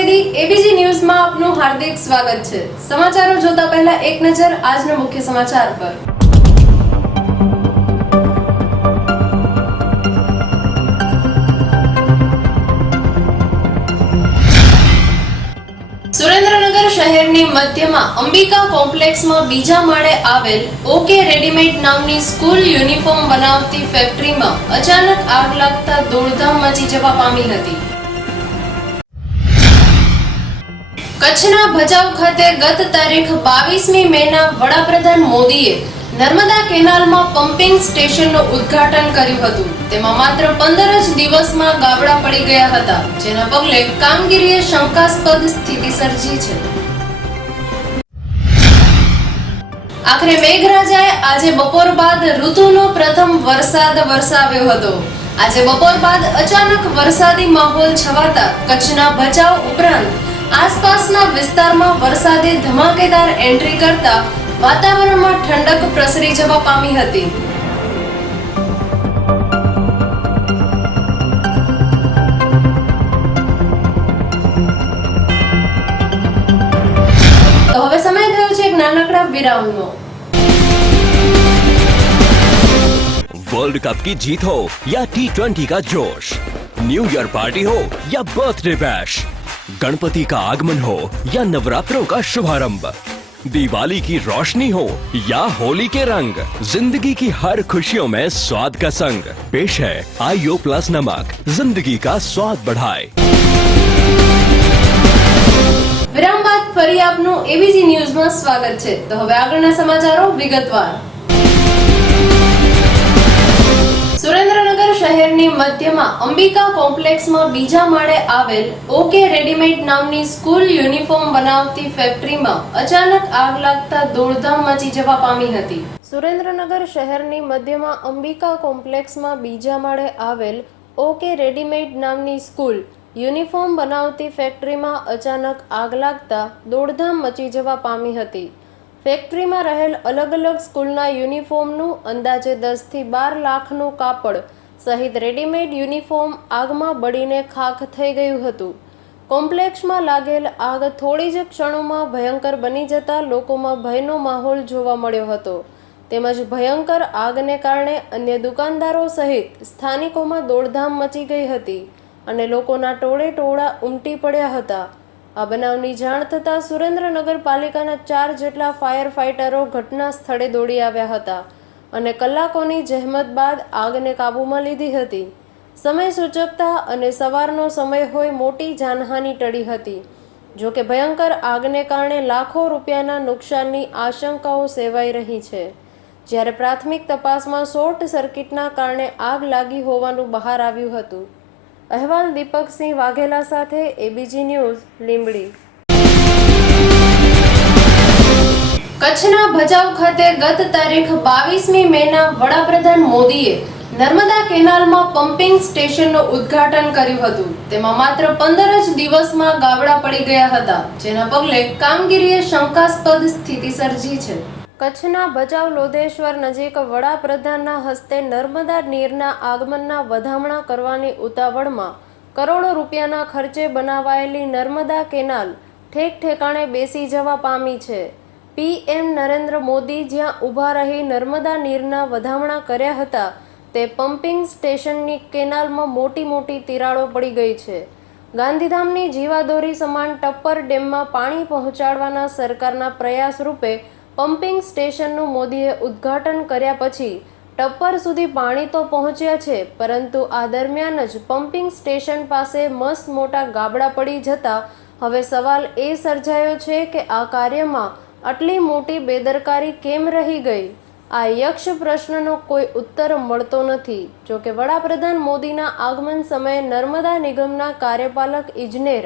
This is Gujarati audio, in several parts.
ત્રિવેદી એબીજી ન્યૂઝમાં આપનું હાર્દિક સ્વાગત છે। સમાચારો જોતા પહેલા એક નજર આજના મુખ્ય સમાચાર પર। સુરેન્દ્રનગર શહેરની મધ્યમાં અંબિકા કોમ્પ્લેક્સમાં બીજા માળે આવેલ ઓકે રેડીમેડ નામની સ્કૂલ યુનિફોર્મ બનાવતી ફેક્ટરીમાં અચાનક આગ લાગતા દોડધામ મચી જવા પામી હતી। કચ્છના ભચાઉ ખાતે ગત તારીખ 22મી મેના વડાપ્રધાન મોદીએ નર્મદા કેનાલમાં પમ્પિંગ સ્ટેશનનું ઉદ્ઘાટન કર્યું હતું। તેમાં માત્ર 15 જ દિવસમાં ગાબડા પડી ગયા હતા, જેના પગલે કામગીરીએ શંકાસ્પદ સ્થિતિ સર્જી છે। આખરે મેઘરાજાએ આજે બપોર બાદ ઋતુનો પ્રથમ વરસાદ વરસાવ્યો હતો। આજે બપોર બાદ અચાનક વરસાદી માહોલ છવાતા કચ્છના ભચાઉ ઉપરાંત આસપાસના વિસ્તારમાં વરસાદે ધમાકેદાર એન્ટ્રી કરતા વાતાવરણમાં ઠંડક પ્રસરી જવા પામી હતી। તો હવે સમય થયો છે એક નાનકડા વિરામનો। वर्ल्ड कप की जीत हो या T20 का जोश, न्यू ईयर पार्टी हो या बर्थडे बैश, गणपति का आगमन हो या नवरात्रों का शुभारंभ, दिवाली की रोशनी हो या होली के रंग, जिंदगी की हर खुशियों में स्वाद का संग पेश है आईओ प्लस नमक, जिंदगी का स्वाद बढ़ाए। વિરામ બાદ ફરી આપનું એબીજી ન્યૂઝમાં સ્વાગત છે। તો હવે આગળના સમાચારો વિગતવાર। સુરેન્દ્રનગર શહેરની મધ્યમાં અંબિકા કોમ્પ્લેક્સમાં બીજા માળે આવેલ ઓકે રેડીમેડ નામની સ્કૂલ યુનિફોર્મ બનાવતી ફેક્ટરીમાં અચાનક આગ લાગતા દોડધામ મચી જવા પામી હતી। સુરેન્દ્રનગર શહેરની મધ્યમાં અંબિકા કોમ્પ્લેક્સમાં બીજા માળે આવેલ ઓકે રેડીમેડ નામની સ્કૂલ યુનિફોર્મ બનાવતી ફેક્ટરીમાં અચાનક આગ લાગતા દોડધામ મચી જવા પામી હતી। ફેક્ટરીમાં રહેલ અલગ અલગ સ્કૂલના યુનિફોર્મનું અંદાજે 10 થી 12 લાખનું કાપડ સહિત રેડીમેડ યુનિફોર્મ આગમાં બળીને ખાખ થઈ ગયું હતું। કોમ્પ્લેક્સમાં લાગેલ આગ થોડી જ ક્ષણોમાં ભયંકર બની જતા લોકોમાં ભયનો માહોલ જોવા મળ્યો હતો, તેમજ ભયંકર આગને કારણે અન્ય દુકાનદારો સહિત સ્થાનિકોમાં દોડધામ મચી ગઈ હતી અને લોકોના ટોળે ટોળા ઉમટી પડ્યા હતા। આ બનાવની જાણ થતાં સુરેન્દ્રનગર પાલિકાના 4 જેટલા ફાયર ફાઇટરો ઘટના સ્થળે દોડી આવ્યા હતા અને કલાકોની જહેમત બાદ આગને કાબૂમાં લીધી હતી। સમય સૂચકતા અને સવારનો સમય હોય મોટી જાનહાનિ ટળી હતી। જો કે ભયંકર આગને કારણે લાખો રૂપિયાના નુકસાનની આશંકાઓ સેવાઈ રહી છે, જ્યારે પ્રાથમિક તપાસમાં શોર્ટ સર્કિટના કારણે આગ લાગી હોવાનું બહાર આવ્યું હતું। અહેવાલ દીપકસિંહ વાઘેલા સાથે એબીજી ન્યૂઝ લીંબડી। કચ્છના ભચાઉ ખાતે ગત તારીખ 22મી મેના વડાપ્રધાન મોદીએ નર્મદા કેનાલમાં પમ્પિંગ સ્ટેશનનું ઉદ્ઘાટન કર્યું હતું। તેમાં માત્ર 15 જ દિવસમાં ગાબડા પડી ગયા હતા, જેના પગલે કામગીરીએ શંકાસ્પદ સ્થિતિ સર્જી છે। કચ્છના ભચાઉ લોધેશ્વર નજીક વડાપ્રધાનના હસ્તે નર્મદા નીરના આગમનના વધામણા કરવાની ઉતાવળમાં કરોડો રૂપિયાના ખર્ચે બનાવાયેલી નર્મદા કેનાલ ઠેક ઠેકાણે બેસી જવા પામી છે। પીએમ નરેન્દ્ર મોદી જ્યાં ઊભા રહી નર્મદા નીરના વધામણા કર્યા હતા, તે પમ્પિંગ સ્ટેશનની કેનાલમાં મોટી મોટી તિરાડો પડી ગઈ છે। ગાંધીધામની જીવાદોરી સમાન ટપ્પર ડેમમાં પાણી પહોંચાડવાના સરકારના પ્રયાસ રૂપે પમ્પિંગ સ્ટેશનનું મોદીએ ઉદ્ઘાટન કર્યા પછી ટપ્પર સુધી પાણી તો પહોંચ્યા છે, પરંતુ આ દરમિયાન જ પમ્પિંગ સ્ટેશન પાસે મસ્ત મોટા ગાબડા પડી જતા હવે સવાલ એ સર્જાયો છે કે આ કાર્યમાં આટલી મોટી બેદરકારી કેમ રહી ગઈ? આ યક્ષ પ્રશ્નનો કોઈ ઉત્તર મળતો નથી। જો કે વડાપ્રધાન મોદીના આગમન સમયે નર્મદા નિગમના કાર્યપાલક ઇજનેર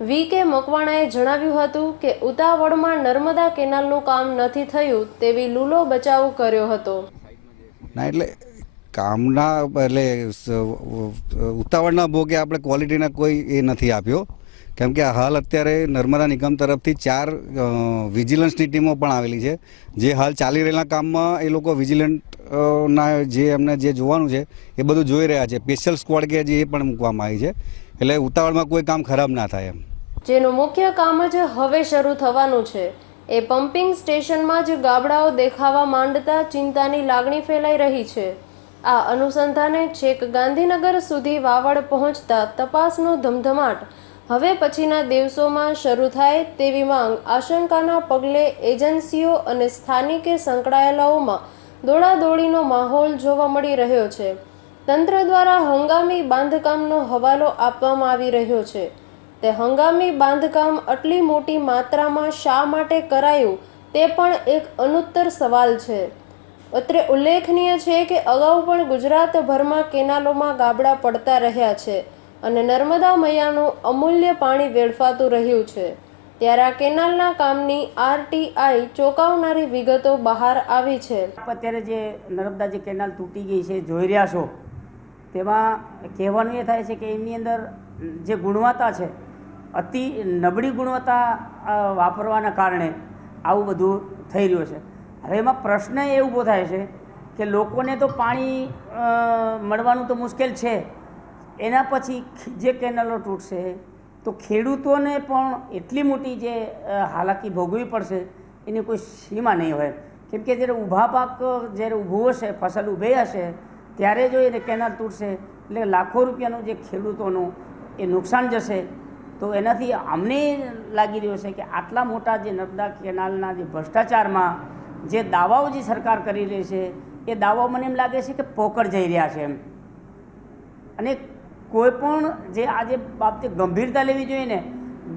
વી.કે. મકવાણાએ જણાવ્યું હતું કે ઉતાવળમાં નર્મદા કેનાલનું કામ નથી થયું તેવી લૂલો બચાવ કર્યો હતો। ના એટલે કામના એટલે ઉતાવળના ભોગે આપણે ક્વોલિટીના કોઈ એ નથી આપ્યો, કેમ કે હાલ અત્યારે નર્મદા નિગમ તરફથી 4 વિજિલન્સની ટીમો પણ આવેલી છે, જે હાલ ચાલી રહેલા કામમાં એ લોકો વિજિલન્ટના જે એમને જે જોવાનું છે એ બધું જોઈ રહ્યા છે। સ્પેશિયલ સ્ક્વોડ કે જે એ પણ મૂકવામાં આવી છે, એટલે ઉતાવળમાં કોઈ કામ ખરાબ ના થાય એમ। જેનું મુખ્ય કામ જ હવે શરૂ થવાનું છે એ પમ્પિંગ સ્ટેશનમાં જ ગાબડાઓ દેખાવા માંડતા ચિંતાની લાગણી ફેલાઈ રહી છે. આ અનુસંધાને છેક ગાંધીનગર સુધી વાવડ પહોંચતા તપાસનો ધમધમાટ હવે પછીના દિવસોમાં શરૂ થાય તેવી માંગ આશંકાના પગલે એજન્સીઓ અને સ્થાનિકે સંકળાયેલાઓમાં દોડાદોડીનો માહોલ જોવા મળી રહ્યો છે. તંત્ર દ્વારા હંગામી બાંધકામનો હવાલો આપવામાં આવી રહ્યો છે. તે હંગામી બાંધકામ આટલી મોટી માત્રામાં શા માટે કરાયું તે પણ એક અનુત્તર સવાલ છે. અત્રે ઉલ્લેખનીય છે કે અગાઉ પણ ગુજરાતભરમાં કેનાલોમાં ગાબડા પડતા રહ્યા છે અને નર્મદા મૈયાનું અમૂલ્ય પાણી વેડફાતું રહ્યું છે. ત્યારે આ કેનાલના કામની RTI ચોંકાવનારી વિગતો બહાર આવી છે. અત્યારે જે નર્મદા જે કેનાલ તૂટી ગઈ છે જોઈ રહ્યા છો, તેમાં કહેવાનું એ થાય છે કે એની અંદર જે ગુણવત્તા છે અતિ નબળી ગુણવત્તા વાપરવાના કારણે આવું બધું થઈ રહ્યું છે. હવે એમાં પ્રશ્ન એ ઊભો થાય છે કે લોકોને તો પાણી મળવાનું તો મુશ્કેલ છે, એના પછી જે કેનાલો તૂટશે તો ખેડૂતોને પણ એટલી મોટી જે હાલાકી ભોગવવી પડશે એની કોઈ સીમા નહીં હોય. કેમ કે જ્યારે ઊભા પાક જ્યારે ઊભું હશે, ફસલ ઊભી હશે, ત્યારે જો એને કેનાલ તૂટશે એટલે લાખો રૂપિયાનું જે ખેડૂતોનું એ નુકસાન જશે. તો એનાથી અમને લાગી રહ્યું છે કે આટલા મોટા જે નર્મદા કેનાલના જે ભ્રષ્ટાચારમાં જે દાવાઓ જે સરકાર કરી રહી છે એ દાવાઓ મને એમ લાગે છે કે પોકળ જઈ રહ્યા છે એમ. અને કોઈ પણ જે આજે બાબતે ગંભીરતા લેવી જોઈએ ને,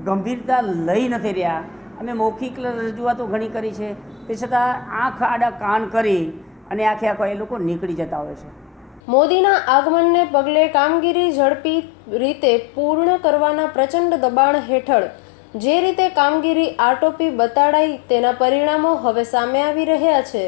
ગંભીરતા લઈ નથી રહ્યા. અમે મૌખિક રજૂઆતો ઘણી કરી છે, તે છતાં આંખ આડા કાન કરી અને આખો એ લોકો નીકળી જતા હોય છે. મોદીના આગમનને પગલે કામગીરી ઝડપી રીતે પૂર્ણ કરવાના પ્રચંડ દબાણ હેઠળ જે રીતે કામગીરી આટોપી બતાડાઈ તેના પરિણામો હવે સામે આવી રહ્યા છે.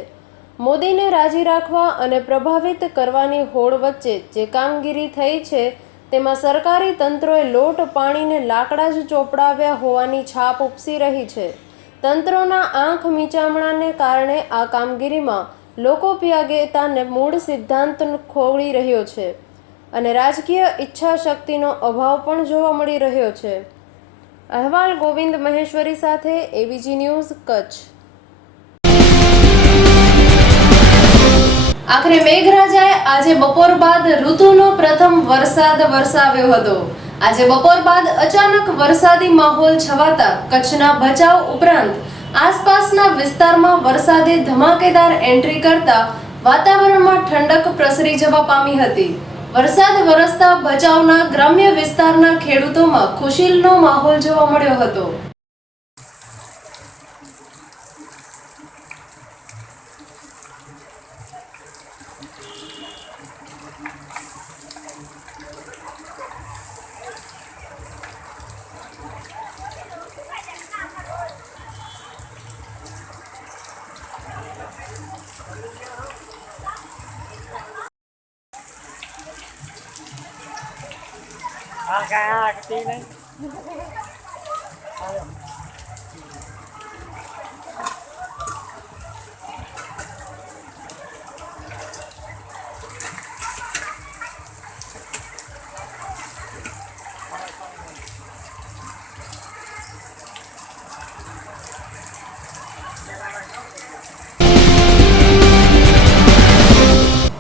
મોદીને રાજી રાખવા અને પ્રભાવિત કરવાની હોડ વચ્ચે જે કામગીરી થઈ છે તેમાં સરકારી તંત્રોએ લોટ પાણીને લાકડા જ ચોપડાવ્યા હોવાની છાપ ઉપસી રહી છે. તંત્રોના આંખ મીચામણાને કારણે આ કામગીરીમાં લોકોપયોગીતાને મૂળ સિદ્ધાંત ખોળી રહ્યો છે અને રાજકીય ઈચ્છા શક્તિનો અભાવ પણ જોવા મળી રહ્યો છે. અહેવાલ ગોવિંદ મહેશ્વરી સાથે ABG ન્યૂઝ કચ્છ. આખરે મેઘરાજાએ આજે બપોર બાદ ઋતુનો પ્રથમ વરસાદ વરસાવ્યો હતો. આજે બપોર બાદ અચાનક વરસાદી માહોલ છવાતા કચ્છના ભચાઉ ઉપરાંત આસપાસના વિસ્તારમાં વરસાદે ધમાકેદાર એન્ટ્રી કરતા વાતાવરણમાં ઠંડક પ્રસરી જવા પામી હતી. વરસાદ વરસતા ભચાઉના ગ્રામ્ય વિસ્તારના ખેડૂતોમાં ખુશીનો માહોલ જોવા મળ્યો હતો.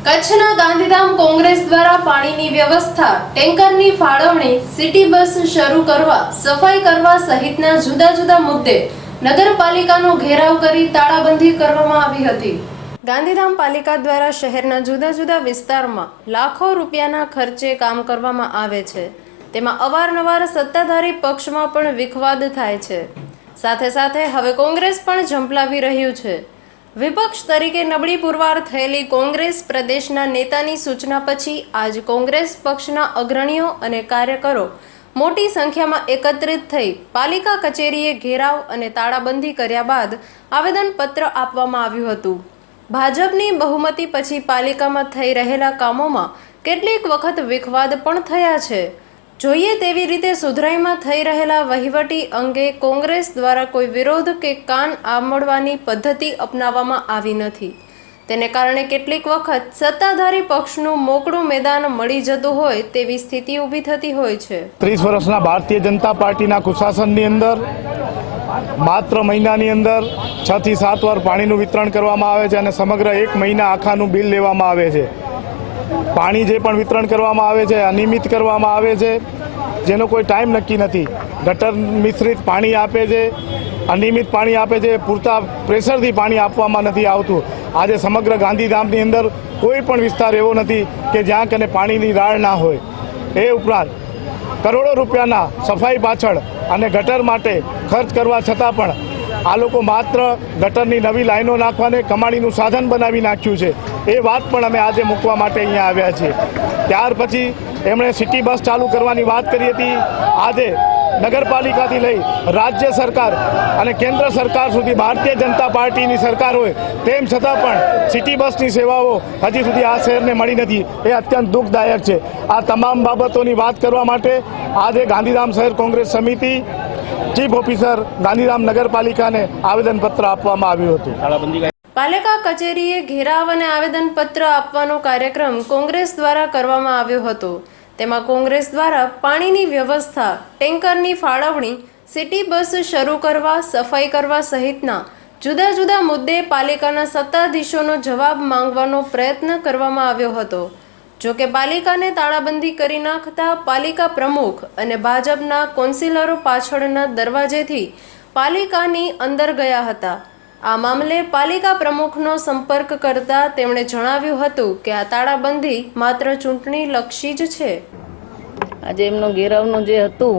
કચ્છના ગાંધીધામ કોંગ્રેસ દ્વારા પાણીની વ્યવસ્થા, ટેન્કરની ફાળવણી, સિટી બસ શરૂ કરવા, સફાઈ કરવા સહિતના જુદા જુદા મુદ્દે નગરપાલિકાનો ઘેરાવ કરી તાળાબંધી કરવામાં આવી હતી. ગાંધીધામ પાલિકા દ્વારા શહેરના જુદા જુદા વિસ્તારમાં લાખો રૂપિયાના ખર્ચે કામ કરવામાં આવે છે. તેમાં અવારનવાર સત્તાધારી પક્ષમાં પણ વિખવાદ થાય છે. સાથે સાથે હવે કોંગ્રેસ પણ ઝંપલાવી રહ્યું છે. વિપક્ષ તરીકે નબળી પુરવાર થયેલી કોંગ્રેસ પ્રદેશના નેતાની સૂચના પછી આજ કોંગ્રેસ પક્ષના અગ્રણીઓ અને કાર્યકરો મોટી સંખ્યામાં એકત્રિત થઈ પાલિકા કચેરીએ ઘેરાવ અને તાળાબંધી કર્યા બાદ આવેદનપત્ર આપવામાં આવ્યું હતું. ભાજપની બહુમતી પછી પાલિકામાં થઈ રહેલા કામોમાં કેટલીક વખત વિખવાદ પણ થયા છે. જોઈએ તેવી રીતે સુધરાઈમાં થઈ રહેલા વહીવટી અંગે કોંગ્રેસ દ્વારા કોઈ વિરોધ કે કાન આંબળવાની પદ્ધતિ અપનાવવામાં આવી નથી. તેને કારણે કેટલીક વખત સત્તાધારી પક્ષનું મોકળું મેદાન મળી જતું હોય તેવી સ્થિતિ ઊભી થતી હોય છે. 30 વર્ષના ભારતીય જનતા પાર્ટીના કુશાસનની અંદર માત્ર મહિનાની અંદર 6 થી 7 વાર પાણીનું વિતરણ કરવામાં આવે છે અને સમગ્ર 1 મહિના આખાનું બિલ લેવામાં આવે છે. પાણી જે પણ વિતરણ કરવામાં આવે છે અનિયમિત કરવામાં આવે છે, જેનો કોઈ ટાઈમ નક્કી નથી. ગટર મિશ્રિત પાણી આપે છે, અનિયમિત પાણી આપે છે, પૂરતા પ્રેશરથી પાણી આપવામાં નથી આવતું. આજે સમગ્ર ગાંધીધામની અંદર કોઈ પણ વિસ્તાર એવો નથી કે જ્યાં કને પાણીની રાળ ના હોય. એ ઉપરાંત કરોડો રૂપિયાના સફાઈ પાછળ અને ગટર માટે ખર્ચ કરવા છતાં પણ આ લોકો માત્ર ગટરની નવી લાઈનો નાખવાને કમાણીનું સાધન બનાવી નાખ્યું છે. એ વાત પણ અમે આજે મૂકવા માટે અહીંયા આવ્યા છીએ. ત્યાર પછી એમણે સિટી બસ ચાલુ કરવાની વાત કરી હતી. આજે નગરપાલિકાથી લઈ રાજ્ય સરકાર અને કેન્દ્ર સરકાર સુધી ભારતીય જનતા પાર્ટીની સરકાર હોય તેમ છતાં પણ સિટી બસની સેવાઓ હજી સુધી આ શહેરને મળી નથી. એ અત્યંત દુઃખદાયક છે. આ તમામ બાબતોની વાત કરવા માટે આજે ગાંધીધામ શહેર કોંગ્રેસ સમિતિ ચીફ ઓફિસર ગાંધીધામ નગરપાલિકાને આવેદનપત્ર આપવામાં આવ્યું હતું. પાલિકા કચેરીએ ઘેરાવ અને આવેદનપત્ર આપવાનો કાર્યક્રમ કોંગ્રેસ દ્વારા કરવામાં આવ્યો હતો. તેમાં કોંગ્રેસ દ્વારા પાણીની વ્યવસ્થા, ટેન્કરની ફાળવણી, સિટી બસ શરૂ કરવા, સફાઈ કરવા સહિતના જુદા જુદા મુદ્દે પાલિકાના સત્તાધીશોનો જવાબ માંગવાનો પ્રયત્ન કરવામાં આવ્યો હતો. જો કે પાલિકાને તાળાબંધી કરી નાખતા પાલિકા પ્રમુખ અને ભાજપના કૌન્સિલરો પાછળના દરવાજેથી પાલિકાની અંદર ગયા હતા. આ મામલે પાલિકા પ્રમુખનો સંપર્ક કરતા તેમણે જણાવ્યું હતું કે આ તાળાબંધી માત્ર ચૂંટણી લક્ષી જ છે. આજે એમનો ઘેરાવનું જે હતું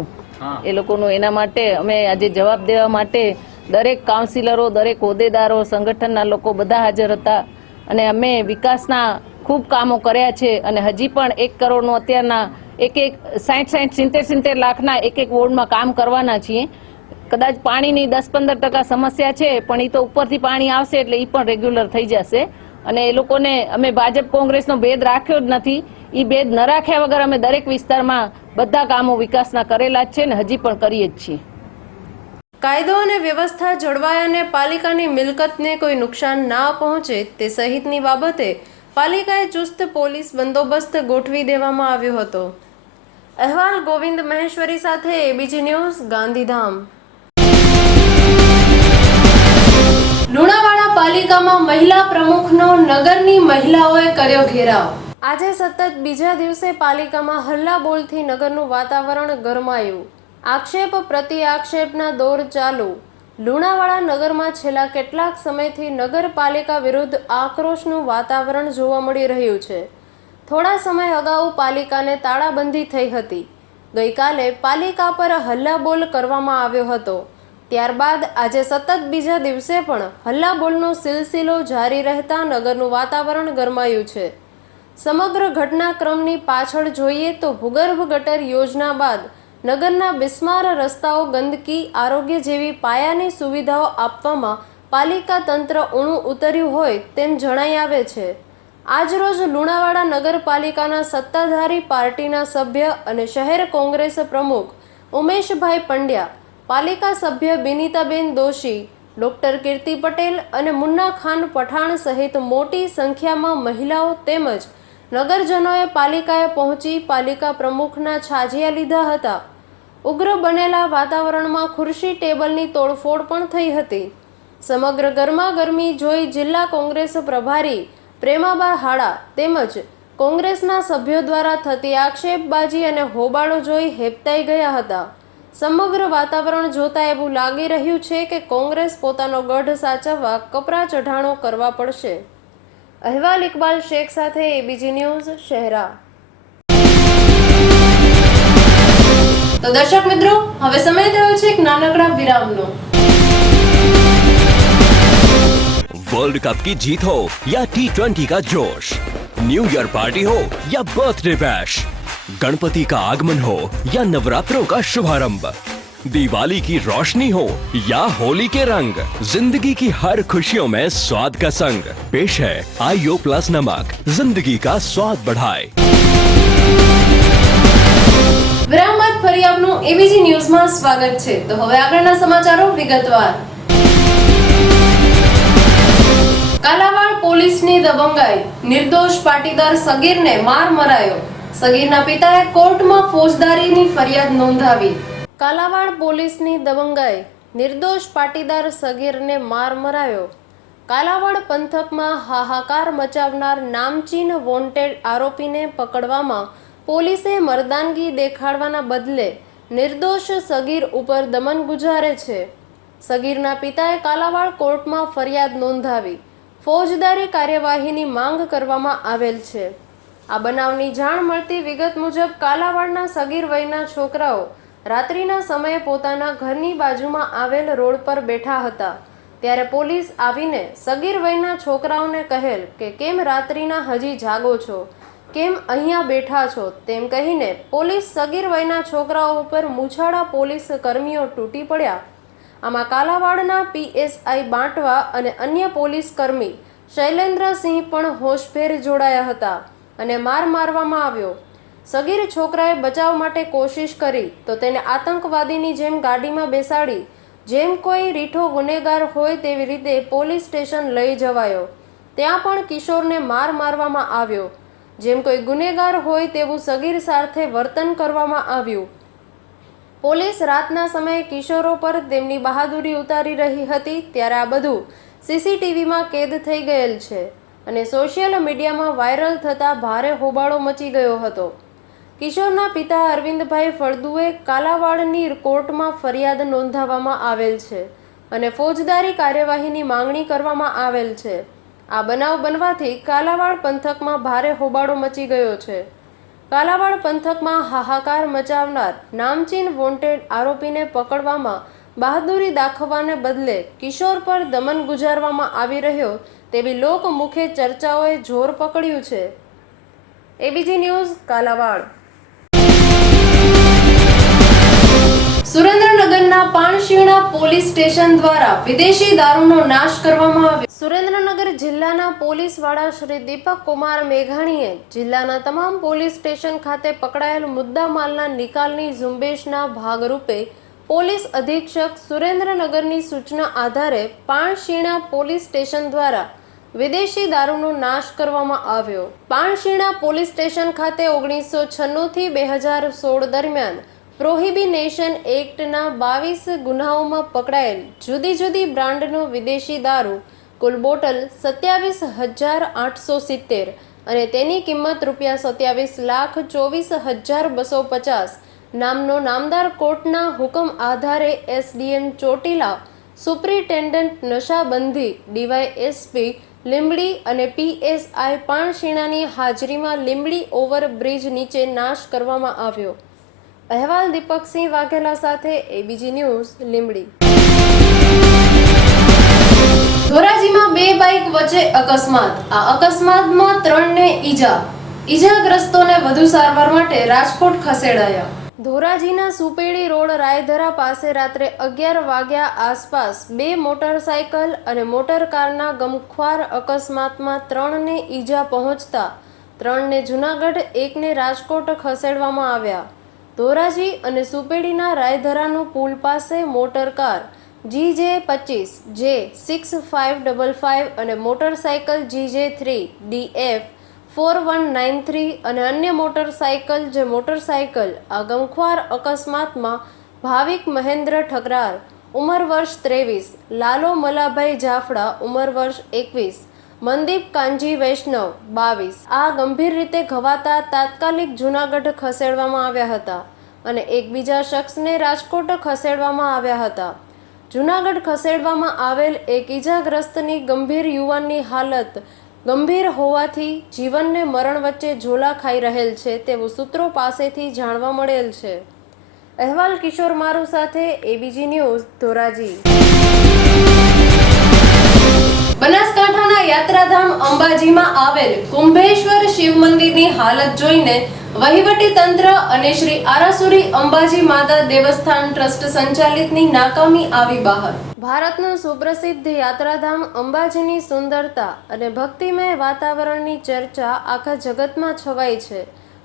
એ લોકોનું, એના માટે અમે આજે જવાબ દેવા માટે દરેક કાઉન્સિલરો, દરેક હોદ્દેદારો, સંગઠનના લોકો બધા હાજર હતા અને અમે વિકાસના ખૂબ કામો કર્યા છે અને હજી પણ 1 કરોડનું અત્યારના 60-70 લાખના એક વોર્ડમાં કામ કરવાના છીએ. કદાચ પાણીની 10-15% સમસ્યા છે, પણ એ તો ઉપરથી પાણી આવશે એટલે એ પણ રેગ્યુલર થઈ જશે. અને એ લોકોને અમે ભાજપ કોંગ્રેસનો ભેદ રાખ્યો જ નથી. એ ભેદ ન રાખ્યા વગર અમે દરેક વિસ્તારમાં બધા કામો વિકાસના કરેલા જ છે ને હજી પણ કરીએ જ છીએ. કાયદો અને વ્યવસ્થા જળવાય અને પાલિકાની મિલકતને કોઈ નુકસાન ના પહોંચે તે સહિતની બાબતે પાલિકાએ ચુસ્ત પોલીસ બંદોબસ્ત ગોઠવી દેવામાં આવ્યો હતો. અહેવાલ ગોવિંદ મહેશ્વરી સાથે એબીજી ન્યૂઝ, ગાંધીધામ. લુણાવાડા પાલિકામાં મહિલા પ્રમુખનો નગરની મહિલાઓએ કર્યો ઘેરાવ. આજે સતત બીજા દિવસે પાલિકામાં હલ્લાબોલથી નગરનું વાતાવરણ ગરમાયું. આક્ષેપ પ્રતિ આક્ષેપના દોર ચાલુ. લુણાવાડા નગરમાં છેલ્લા કેટલાક સમયથી નગરપાલિકા વિરુદ્ધ આક્રોશનું વાતાવરણ જોવા મળી રહ્યું છે. થોડા સમય અગાઉ પાલિકાને તાળાબંધી થઈ હતી. ગઈકાલે પાલિકા પર હલ્લાબોલ કરવામાં આવ્યો હતો. ત્યારબાદ આજે સતત બીજા દિવસે પણ હલ્લાબોલનો સિલસિલો જારી રહેતા નગરનું વાતાવરણ ગરમાયું છે. સમગ્ર ઘટનાક્રમની પાછળ જોઈએ તો ભૂગર્ભ ગટર યોજના બાદ નગરના બિસ્માર રસ્તાઓ, ગંદકી, આરોગ્ય જેવી પાયાની સુવિધાઓ આપવામાં પાલિકા તંત્ર ઊણું ઉતર્યું હોય તેમ જણાઈ આવે છે. આજરોજ લુણાવાડા નગરપાલિકાના સત્તાધારી પાર્ટીના સભ્ય અને શહેર કોંગ્રેસ પ્રમુખ ઉમેશભાઈ પંડ્યા, પાલિકા સભ્ય બિનીતાબેન દોશી, ડોક્ટર કીર્તિ પટેલ અને મુન્ના ખાન પઠાણ સહિત મોટી સંખ્યામાં મહિલાઓ તેમજ નગરજનોએ પાલિકાએ પહોંચી પાલિકા પ્રમુખના છાજિયા લીધા હતા. ઉગ્ર બનેલા વાતાવરણમાં ખુરશી ટેબલની તોડફોડ પણ થઈ હતી. સમગ્ર ગરમાગરમી જોઈ જિલ્લા કોંગ્રેસ પ્રભારી પ્રેમાબા હાડા તેમજ કોંગ્રેસના સભ્યો દ્વારા થતી આક્ષેપબાજી અને હોબાળો જોઈ હેબતાઈ ગયા હતા. સમગ્ર વાતાવરણ જોતા એવું લાગી રહ્યું છે કે કોંગ્રેસ પોતાનો ગઢ સાચવવા કપરા ચઢાણો કરવા પડશે. અહેવાલ ઇકબાલ શેખ સાથે એબીજી ન્યૂઝ, શહેરા. તો દર્શક મિત્રો, હવે સમય થયો છે એક નાનકડા વિરામનો. वर्ल्ड कप की जीत हो या T20 का जोश, न्यू ईयर पार्टी हो या बर्थडे बैश, गणपति का आगमन हो या नवरात्रों का शुभारंभ, दिवाली की रोशनी हो या होली के रंग, जिंदगी की हर खुशियों में स्वाद का संग पेश है आईओ प्लस नमक, जिंदगी का स्वाद बढ़ाए. વિરામ બાદ ફરી આપનું એબીજી ન્યૂઝમાં સ્વાગત છે. તો હવે આગળના સમાચારો વિગતવાર. કાલાવાડ પોલીસની દબંગાઈ, નિર્દોષ પાટીદાર સગીરને માર મરાયો. સગીરના પિતાએ કોર્ટમાં ફોજદારીની ફરિયાદ નોંધાવી. કાલાવાડ પોલીસની દબંગાઈ, નિર્દોષ પાટીદાર સગીરને માર મરાયો. કાલાવાડ પંથકમાં હાહાકાર મચાવનાર નામચીન વોન્ટેડ આરોપીને પકડવામાં પોલીસે મર્દાનગી દેખાડવાના બદલે નિર્દોષ સગીર ઉપર દમન ગુજારે છે. સગીરના પિતાએ કાલાવાડ કોર્ટમાં ફરિયાદ નોંધાવી ફોજદારી કાર્યવાહીની માંગ કરવામાં આવેલ છે. આ બનાવની જાણ મળતી વિગત મુજબ કાલાવાડના સગીર વયના છોકરાઓ રાત્રિના સમયે પોતાના ઘરની બાજુમાં આવેલ રોડ પર બેઠા હતા. ત્યારે પોલીસ આવીને સગીર વયના છોકરાઓને કહેલ કે કેમ રાત્રિના હજી જાગો છો, કેમ અહીંયા બેઠા છો તેમ કહીને પોલીસ સગીર વયના છોકરાઓ ઉપર મૂછાળા પોલીસ કર્મીઓ તૂટી પડ્યા. આમાં કાલાવાડના PSI બાંટવા અને અન્ય પોલીસ કર્મી શૈલેન્દ્રસિંહ પણ હોશભેર જોડાયા હતા અને માર મારવામાં આવ્યો. સગીર છોકરાએ બચાવ માટે કોશિશ કરી તો તેને આતંકવાદીની જેમ ગાડીમાં બેસાડી જેમ કોઈ રીઠો ગુનેગાર હોય તેવી રીતે પોલીસ સ્ટેશન લઈ જવાયો. ત્યાં પણ કિશોરને મારવામાં આવ્યો. જેમ કોઈ ગુનેગાર હોય તેવું સગીર સાથે વર્તન કરવામાં આવ્યું. પોલીસ રાતના સમયે કિશોરો પર તેમની બહાદુરી ઉતારી રહી હતી ત્યારે આ બધું CCTVમાં કેદ થઈ ગયેલ છે અને સોશિયલ મીડિયામાં વાયરલ થતા ભારે હોબાળો મચી ગયો હતો. કિશોરના પિતા અરવિંદભાઈ ફળદુએ કાલાવાડની કોર્ટમાં ફરિયાદ નોંધાવવામાં આવેલ છે અને ફોજદારી કાર્યવાહીની માંગણી કરવામાં આવેલ છે. આ બનાવ બનવાથી કાલાવાડ પંથકમાં ભારે હોબાળો મચી ગયો છે. કાલાવાડ પંથકમાં હાહાકાર મચાવનાર નામચીન વોન્ટેડ આરોપીને પકડવામાં બહાદુરી દાખવવાને બદલે કિશોર પર દમન ગુજારવામાં આવી રહ્યો તેવી લોકમુખે ચર્ચાઓએ જોર પકડ્યું છે. ABG news Kalavad. સુરેન્દ્રનગરના પાણશીણા પોલીસ સ્ટેશન દ્વારા વિદેશી દારૂનો નાશ કરવામાં આવ્યો. સુરેન્દ્રનગર જિલ્લાના પોલીસ વડા શ્રી દીપક કુમાર મેઘાણીએ જિલ્લાના તમામ પોલીસ સ્ટેશન ખાતે પકડાયેલ મુદ્દામાલના નિકાલની ઝુંબેશના ભાગરૂપે પોલીસ અધિક્ષક સુરેન્દ્રનગરની સૂચના આધારે પાણશીણા પોલીસ સ્ટેશન દ્વારા વિદેશી દારૂનો નાશ કરવામાં આવ્યો. પાણશીણા પોલીસ સ્ટેશન ખાતે 1996 થી 2016 દરમિયાન પ્રોહિબિનેશન એક્ટના 22 ગુનાઓમાં પકડાયેલ જુદી જુદી બ્રાન્ડનો વિદેશી દારૂ કુલ બોટલ 27,870 અને તેની કિંમત ₹27,24,250 નામનો નામદાર કોર્ટના હુકમ આધારે SDM ચોટીલા, સુપ્રિન્ટેન્ડન્ટ નશાબંધી DYSP લીંબડી અને PSI પાણશીણાની હાજરીમાં લીંબડી ઓવરબ્રિજ નીચે નાશ કરવામાં આવ્યો. અહેવાલ દીપકસિંહ વાઘેલા સાથે ABG ન્યૂઝ લીંબડી. ધોરાજીમાં 2 બાઇક વચ્ચે અકસ્માત. આ અકસ્માતમાં 3 ને ઈજાગ્રસ્તોને વધુ સારવાર માટે રાજકોટ ખસેડાયા. ધોરાજીના સુપેડી રોડ રાયધરા પાસે રાત્રે 11 વાગ્યા આસપાસ 2 મોટરસાયકલ અને મોટરકારના ગમખ્વાર અકસ્માતમાં 3 ને ઈજા પહોંચતા 3 ને જૂનાગઢ, 1 ને રાજકોટ ખસેડવામાં આવ્યા. ધોરાજી અને સુપેડીના રાયધરાનો પુલ પાસે મોટરકાર GJ25 J6555 અને મોટરસાયકલ GJ3 DF4193 અને અન્ય મોટરસાયકલ આ ગમખ્વાર અકસ્માતમાં ભાવિક મહેન્દ્ર ઠકરાર ઉંમર વર્ષ 23, લાલો મલાભાઈ જાફડા ઉંમર વર્ષ 21, મનદીપ કાંજી વૈષ્ણવ 22 આ ગંભીર રીતે ઘવાતા તાત્કાલિક જૂનાગઢ ખસેડવામાં આવ્યા હતા અને એક બીજા શખ્સને રાજકોટ ખસેડવામાં આવ્યા હતા. જૂનાગઢ ખસેડવામાં આવેલ એક ઈજાગ્રસ્તની ગંભીર યુવાનની હાલત ગંભીર હોવાથી જીવનને મરણ વચ્ચે ઝોલા ખાઈ રહેલ છે તેવું સૂત્રો પાસેથી જાણવા મળેલ છે. અહેવાલ કિશોર મારુ સાથે ABG ન્યૂઝ ધોરાજી. બનાસકાંઠાના યાત્રાધામ અંબાજીમાં આવેલ કુંભેશ્વર શિવ મંદિરની હાલત જોઈને વહીવટી તંત્ર અને શ્રી આરાસુરી અંબાજી માતા દેવસ્થાન ટ્રસ્ટ સંચાલિતની નાકામી આવી બહાર. ભારતનું સુપ્રસિદ્ધ યાત્રાધામ અંબાજીની સુંદરતા અને ભક્તિમય વાતાવરણની ચર્ચા આખા જગતમાં છવાઈ છે,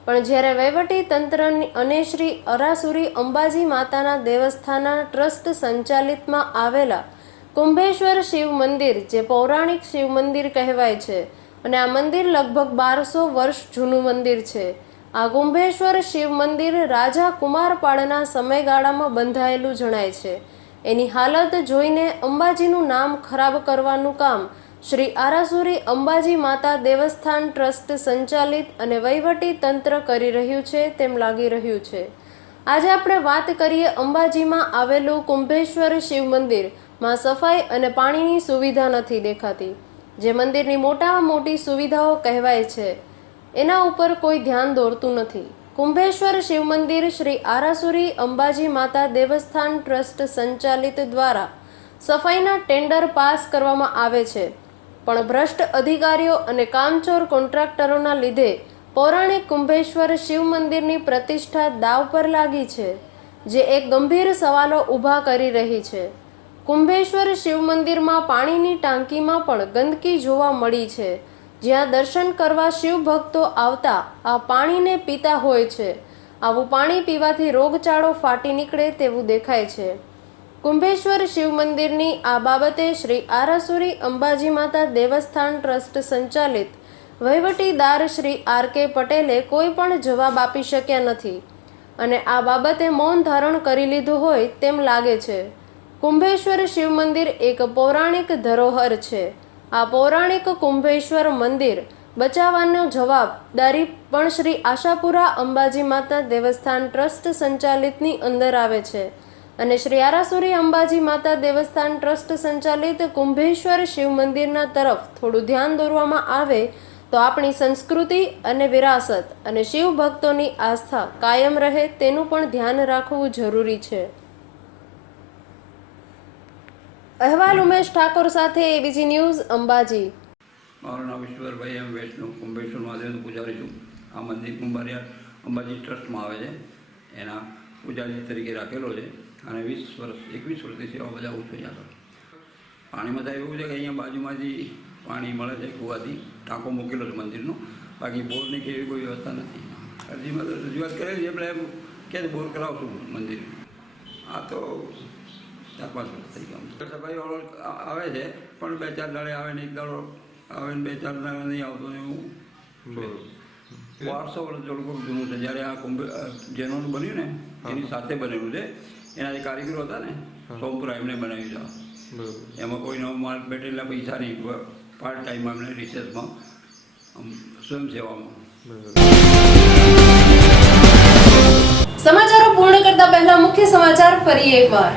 પણ જ્યારે વહીવટી તંત્ર અને શ્રી આરાસુરી અંબાજી માતાના દેવસ્થાનના ટ્રસ્ટ સંચાલિતમાં આવેલા કુંભેશ્વર શિવ મંદિર, જે પૌરાણિક શિવ મંદિર કહેવાય છે અને આ મંદિર લગભગ 1200 વર્ષ જૂનું મંદિર છે. આ કુંભેશ્વર શિવ મંદિર રાજા કુમારપાળના સમયગાળામાં બંધાયેલું જણાય છે. એની હાલત જોઈને અંબાજીનું નામ ખરાબ કરવાનું કામ શ્રી આરાસુરી અંબાજી માતા દેવસ્થાન ટ્રસ્ટ સંચાલિત અને વહીવટી તંત્ર કરી રહ્યું છે તેમ લાગી રહ્યું છે. આજે આપણે વાત કરીએ અંબાજીમાં આવેલું કુંભેશ્વર શિવ મંદિરમાં સફાઈ અને પાણીની સુવિધા નથી દેખાતી. જે મંદિરની મોટામાં મોટી સુવિધાઓ કહેવાય છે એના ઉપર કોઈ ધ્યાન દોરતું નથી. કુંભેશ્વર શિવ મંદિર શ્રી આરાસુરી અંબાજી માતા દેવસ્થાન ટ્રસ્ટ સંચાલિત દ્વારા સફાઈના ટેન્ડર પાસ કરવામાં આવે છે, પણ ભ્રષ્ટ અધિકારીઓ અને કામચોર કોન્ટ્રાક્ટરોના લીધે પૌરાણિક કુંભેશ્વર શિવ મંદિરની પ્રતિષ્ઠા દાવ પર લાગી છે, જે એક ગંભીર સવાલો ઊભા કરી રહી છે. કુંભેશ્વર શિવ મંદિરમાં પાણીની ટાંકીમાં પણ ગંદકી જોવા મળી છે. જ્યાં દર્શન કરવા શિવ ભક્તો આવતા આ પાણીને પીતા હોય છે. આવું પાણી પીવાથી રોગચાળો ફાટી નીકળે તેવું દેખાય છે. કુંભેશ્વર શિવ મંદિરની આ બાબતે શ્રી આરાસુરી અંબાજી માતા દેવસ્થાન ટ્રસ્ટ સંચાલિત વહીવટીદાર શ્રી આર.કે. પટેલે કોઈ પણ જવાબ આપી શક્યા નથી અને આ બાબતે મૌન ધારણ કરી લીધું હોય તેમ લાગે છે. કુંભેશ્વર શિવ મંદિર એક પૌરાણિક ધરોહર છે. આ પૌરાણિક કુંભેશ્વર મંદિર બચાવવાનો જવાબદારી પણ શ્રી આશાપુરા અંબાજી માતા દેવસ્થાન ટ્રસ્ટ સંચાલિતની અંદર આવે છે અને શ્રી આરાસુરી અંબાજી માતા દેવસ્થાન ટ્રસ્ટ સંચાલિત કુંભેશ્વર શિવ મંદિરના તરફ થોડું ધ્યાન દોરવામાં આવે તો આપણી સંસ્કૃતિ અને વિરાસત અને શિવ ભક્તોની આસ્થા કાયમ રહે તેનું પણ ધ્યાન રાખવું જરૂરી છે. અહેવાલ ઉમેશ ઠાકોર સાથે એબીજી ન્યૂઝ અંબાજી. મારું નામ ઈશ્વરભાઈ એમ વૈષ્ણવ કુંભેશ્વર મહાદેવનો પૂજારી છું. આ મંદિર કુંભારિયા અંબાજી ટ્રસ્ટમાં આવે છે, એના પૂજારી તરીકે રાખેલો છે અને 21 વર્ષથી સેવા બજાવું છું. ત્યાં પાણીમાં થાય એવું છે કે અહીંયા બાજુમાંથી પાણી મળે છે કૂવાથી, ટાંકો મૂકેલો છે મંદિરનો, બાકી બોરની કે એવી કોઈ વ્યવસ્થા નથી. અરજીમાં રજૂઆત કરેલી છે, એટલે એમ કે બોર કરાવશું મંદિર. આ તો 4-5 વર્ષ થઈ ગયા. સફાઈવાળો આવે છે પણ 2-4 દાડે આવે ને, 1 દાડો આવે ને 2-4 દાડા નહીં આવતો ને એવું. 1200 વર્ષ જેટલું જૂનું છે. જ્યારે આ જેનોનું બન્યું ને એની સાથે બનેલું છે. એના જે કારીગરો હતા ને સોમપુરા, એમને બનાવ્યું છે. એમાં કોઈ નવો માલ બેઠેલા પૈસા નહીં, પાર્ટ ટાઈમમાં એમને રિસર્ચમાં સ્વયંસેવામાં. સમાચારો પૂર્ણ કરતા પહેલા મુખ્ય સમાચાર ફરી એકવાર.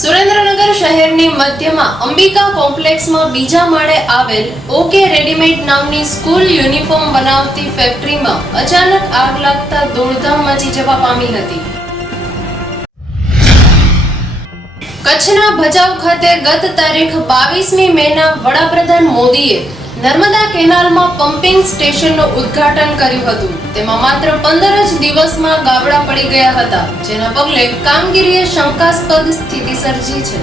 સુરેન્દ્રનગર શહેરની મધ્યમાં અંબિકા કોમ્પ્લેક્સમાં બીજા માળે આવેલ ઓકે રેડીમેડ નામની સ્કૂલ યુનિફોર્મ બનાવતી ફેક્ટરીમાં અચાનક આગ લાગતા દોડધામ મચી જવા પામી હતી. કચ્છના ભચાઉ ખાતે ગત તારીખ 22મી મેના વડાપ્રધાન મોદીએ નર્મદા કેનાલમાં પમ્પિંગ સ્ટેશનનું ઉદ્ઘાટન કર્યું હતું. તેમાં માત્ર 15 જ દિવસમાં ગાબડા પડી ગયા હતા, જેના પગલે કામગીરીએ શંકાસ્પદ સ્થિતિ સર્જી છે.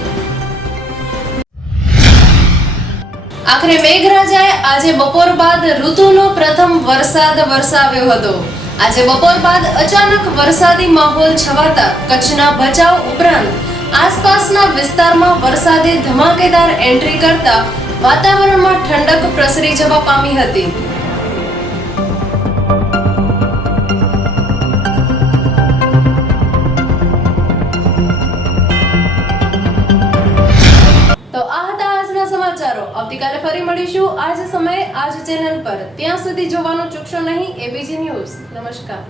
આખરે મેઘરાજાએ આજે બપોર બાદ ઋતુનો પ્રથમ વરસાદ વરસાવ્યો હતો. આજે બપોર બાદ અચાનક વરસાદી માહોલ છવાતા કચ્છના ભચાઉ ઉપરાંત આસપાસના વિસ્તારમાં વરસાદે ધમાકેદાર એન્ટ્રી કરતા વાતાવરણમાં ઠંડક પ્રસરી જવા પામી હતી. તો આ હતા આજના સમાચારો. આવતીકાલે ફરી મળીશું આ જ સમયે આ જ ચેનલ પર. ત્યાં સુધી જોવાનું ચૂકશો નહીં એબીજી ન્યૂઝ. નમસ્કાર.